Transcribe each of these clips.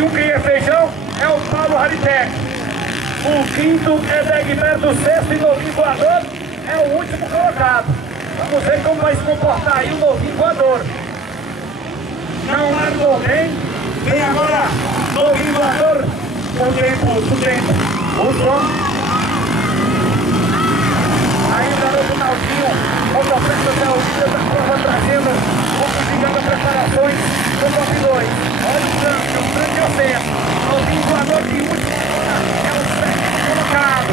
E o quem é feijão é o Paulo Haritec. O quinto é Degberto, o sexto, e novinho voador é o último colocado. Vamos ver como vai se comportar aí o novinho voador. Não largou bem. Vem agora novinho voador. O tempo. O som. Aí o garoto Naldinho, motocicleta até o líder da prova, trazendo o Fuzigando preparações do top 2. Olha o Frank é o centro. Novinho voador de último é o sétimo colocado.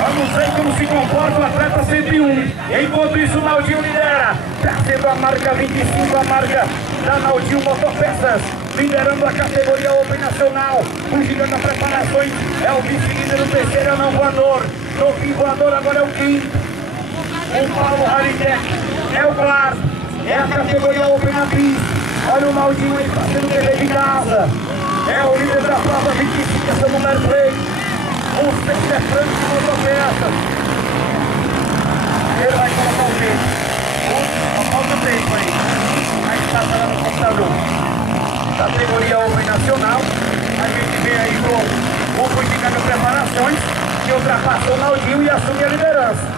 Vamos ver como se comporta o atleta 101. Enquanto isso, o Naldinho lidera, trazendo a marca 25, a marca da Naldinho Motopeças, liderando a categoria Open Nacional. Fuzigando preparações é o vice-líder, o terceiro é o não voador. Novinho voador agora é o quinto. O Paulo Haritec é o quarto, é a categoria Open na pista. Olha o Naldinho aí fazendo o dever de casa. É o líder da prova 25, essa número 3. O sexto é Frank de Motopeças. Ele vai colocar o tempo. Falta o tempo aí. Aí está lá no computador. Categoria Open Nacional. A gente vê aí o Fuzigando Preparações, que ultrapassou o Naldinho e assume a liderança.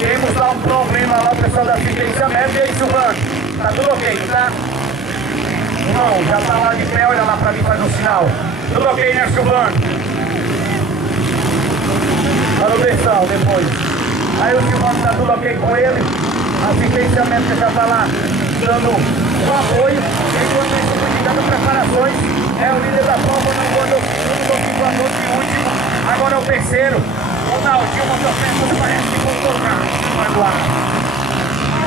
Temos lá um problema lá, o pessoal da assistência médica. E aí, Silvano, tá tudo ok, tá? Não, já tá lá de pé, olha lá pra mim, faz um sinal. Tudo ok, né, Silvano? Para o pessoal, depois. Aí o Silvano tá tudo ok com ele. A assistência médica já tá lá dando o apoio. Enquanto isso, Fuzigando preparações, é o líder da prova, não foi o segundo, de último. Agora é o terceiro. O Naldinho Motopeças, parece que voltou o gás.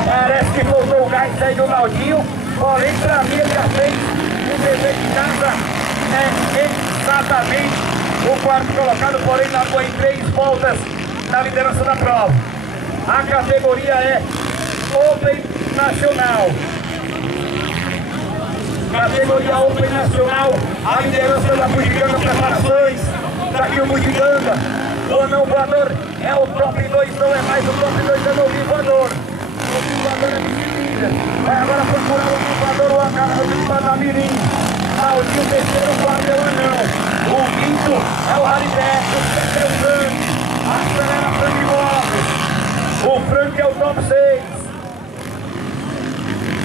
Parece que voltou o gás aí do Naldinho. Porém, pra mim, ele já fez o dever de casa. É exatamente o quarto colocado, porém largou em 3 voltas na liderança da prova. A categoria é Open Nacional. Categoria Open Nacional, a liderança da Fuzigando Preparações. Tá aqui o Fuzigando. O não voador é o top 2, não é mais o top 2, é o novinho voador. O novinho voador é vice-líder. Vai agora procurar o novinho voador, o agarro de Panamirim. Naldinho, o terceiro, o quarto é o anão. O quinto é o Haritec, o sexto é o Frank. Acelera Frank Móveis. O Frank é o top 6.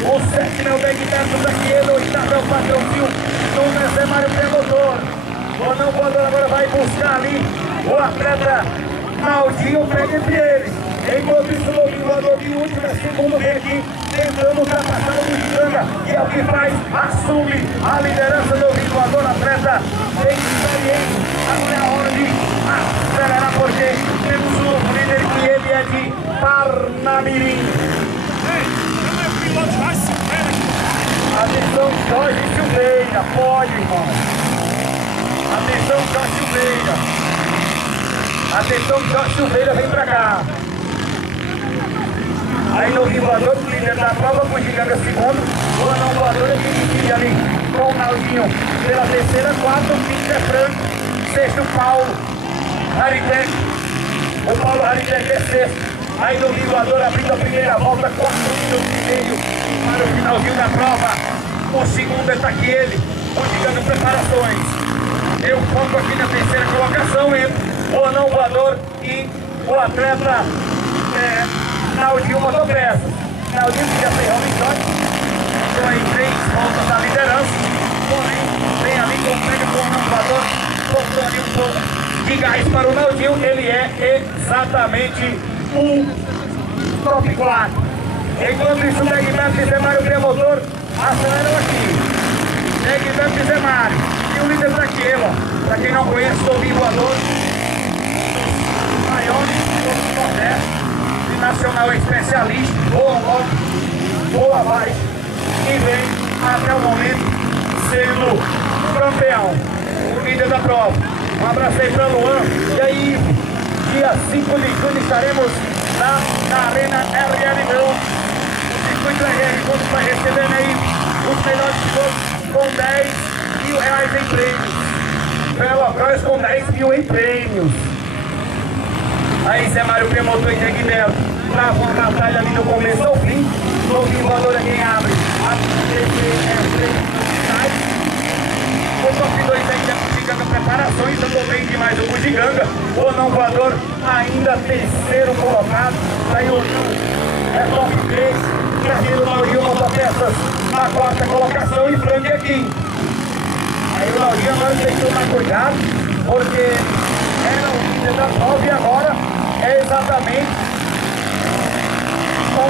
O sétimo é o Degberto Zaquielo, o oitavo é o Patrocínio, o nono é Mário Pelotor. O não voador agora vai buscar ali o atleta Naldinho, pega entre eles. Enquanto isso, o novinho voador de último é segundo, vem aqui tentando ultrapassar o Fuzigando, que é o que faz, assume a liderança do novinho voador, atleta tem experiência. Agora é a hora de acelerar, porque temos um novo líder que ele é de Parnamirim. Atenção, Jorge Silveira, pode, irmão. Atenção, Jorge Silveira. Atenção, Jorge Silveira, vem pra cá. Aí no voador, o líder da prova, Fuzigando segundo. O anão voador é dividido ali com o Naldinho pela terceira, quarta, o quinto é Frank, sexto Paulo Haritec. O Paulo Haritec é sexto. Aí no voador abrindo a primeira volta, 4 minutos e meio para o finalzinho da prova. O segundo está aqui ele, Fuzigando Preparações. Eu foco aqui na terceira colocação entre o anão voador e o atleta Naldinho Motopeças. Naldinho que já fez Robinson, então aí 3 voltas da liderança, porém vem ali com o anão voador, voltou ali um pouco de gás para o Naldinho. Ele é exatamente o top 4. Enquanto isso, o Degberto e Zé Mário Pelotor aceleram aqui. Degberto e Zé Mário. E o líder daquele, ó. Pra quem não conhece, o novinho voador, maiores do Nordeste, de nacional especialista, boa logo, boa vai, e vem até o momento sendo campeão, o líder da prova. Um abraço aí pra Luan. E aí, dia 5 de junho estaremos na Arena RL Grão. O circuito RL Grão vai recebendo aí os melhores pilotos com 10 mil reais em prêmios. Pela Cross com 10 mil em prêmios. Aí Zé Mário Pelotor e Degberto travam a batalha ali do começo ao fim. O novinho voador é quem abre. A TC é 3 finais. além de mais um bugiganga, o não voador ainda terceiro colocado, saiu é top 3, Carneiro Laurinho Motopeças na quarta colocação e Frank aqui. Aí o Laurinho agora tem que tomar cuidado, porque era o líder da prova e agora é exatamente com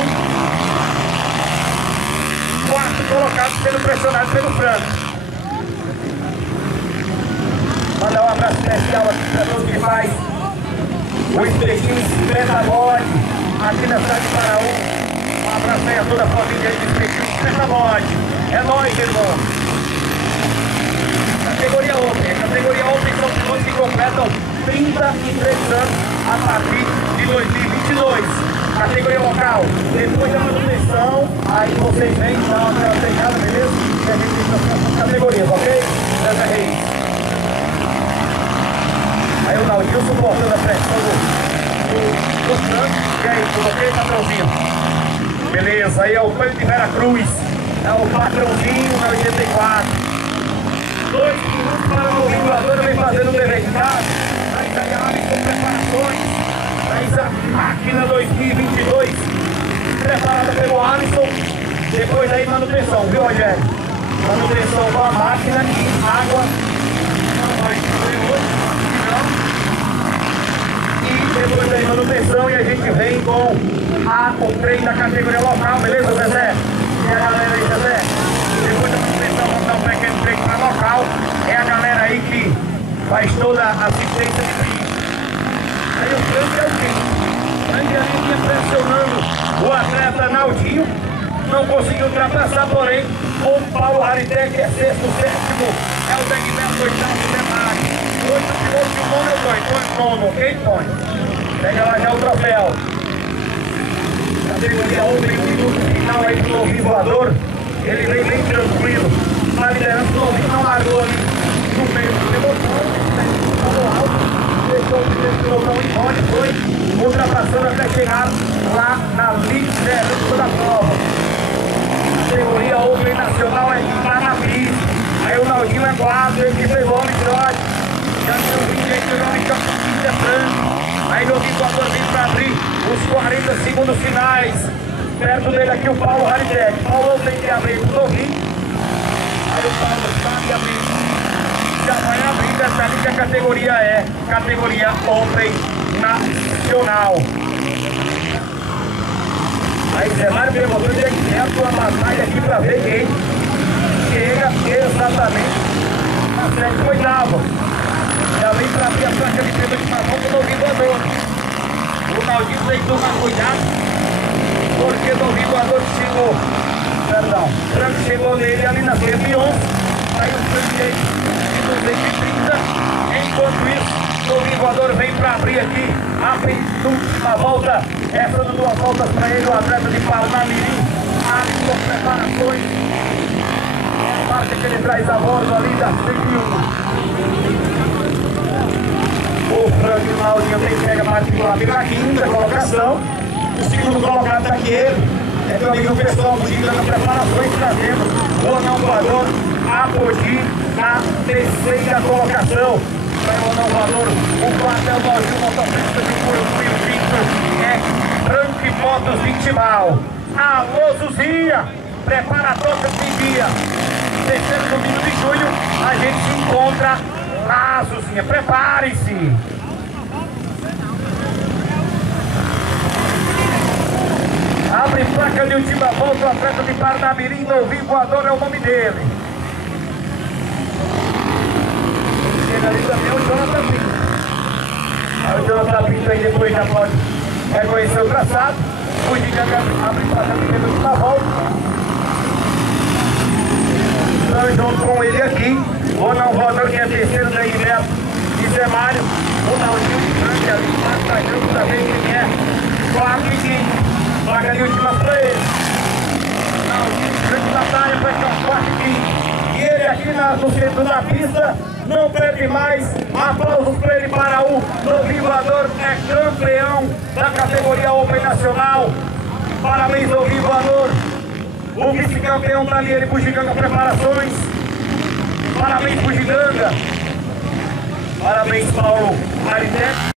quarto colocado sendo pressionado pelo Frank. Mandar um abraço especial aqui para todos que faz o espetinho Petabode aqui na cidade de Paraú. Um abraço aí a toda a família do espetinho Petabode. É nóis, irmão. Categoria Open. A categoria Open são pilotos que completam 33 anos a partir de 2022. Categoria local. Depois da manutenção, aí vocês vêm dar uma pegada, beleza? E a gente tem as categorias, ok? César Reis. Aí o Naldinho suportando a pressão do Franco. E aí, tudo ok, patrãozinho? Beleza, aí é o Cândido de Veracruz. É o patrãozinho na 84. 2 minutos para o regulador, vem fazendo o dever de casa. Aí está com preparações. Aí a máquina 2022. Preparada pelo Alisson. Depois aí manutenção, viu, Rogério? Manutenção com a máquina e água. Não vai fazer hoje. E depois da manutenção e a gente vem com o trem da categoria local, beleza, Zezé? E a galera aí, Zezé? Depois da manutenção, vamos dar um pequeno trem para local. É a galera aí que faz toda a assistência de vídeo. Aí o Frank é o quê? Frank ali vinha pressionando o atleta Naldinho. Não conseguiu ultrapassar, porém, o Paulo Haritec é sexto, sétimo. É o Degberto, oitavo, Demari. 8 pilotos e o nono é o Tony, ok, Tony? Pega lá já o troféu. Categoria Open, um minuto final aí pro novinho voador. Ele vem bem tranquilo. Na liderança, o novinho não largou ali no meio do pelotão. Falou alto, deixou o primeiro pelotão embora e foi ultrapassando até chegar lá na liderança da prova. Categoria Open Nacional é Paranapi. Aí o Naldinho é 4, ele pegou o Mitrote. Já tem o 20 aí, pegou o Mitrote, aí no voador vem para abrir os 40 segundos finais. Perto dele aqui o Paulo Haritec. Paulo tem que abrir o novinho. Aí o Paulo sabe abrir. Já vai abrir, dessa ali que a categoria é categoria Open Nacional. Aí Zé Mário perguntou onde é que é a sua batalha aqui para ver quem chega exatamente na 7ª. Já vem para abrir a placa de primeiro de marrom do novinho voador. O Naldinho tem que tomar cuidado, porque o novinho voador chegou, perdão, o Franco chegou nele ali na 111, aí o Franco tem de 230, enquanto isso, o novinho voador vem para abrir aqui a penúltima volta, essa de 2 voltas para ele, o atleta de Parnamirim, ali com preparações, é a parte que ele traz a bordo ali da 101. O Frank e o Naldinho tem que pegar particularmente na 5ª colocação. O segundo colocado está aqui ele. É meu amigo pessoal, Budiga na preparações, trazendo o anão voador Apodi na 3ª colocação. Para o anão voador, o 4 é o Naldinho Motociclista de Curuçu e o 5 é Frank Motos Vitimal. Alô, Zuzia! Prepara a troca de dia. Terceiro domingo de junho, a gente se encontra. Ah, Zuzinha, prepare-se! Abre placa de última volta, o atleta de Parnamirim, novinho voador é o nome dele. Chega ali também o Jonathan Pinto. Aí o Jonathan Pinto aí depois já pode reconhecer o traçado. O Gigante abre placa de última volta. Estamos junto com ele aqui. O não voador que é terceiro da Guilherme e Zé Mário. O Naldinho de Frank ali embaixo da junto também quem é. Quarto e quinto. Placa de últimas para ele. Naldinho de Frank da praia para cá, quarto e quinto. E ele aqui no centro da pista não perde mais. Aplausos para ele para o novinho voador, é campeão da categoria Open Nacional. Parabéns, novinho voador. O vice-campeão está ali, ele Bugiganga Preparações. Parabéns, Bugiganga. Parabéns, Paulo Aritex.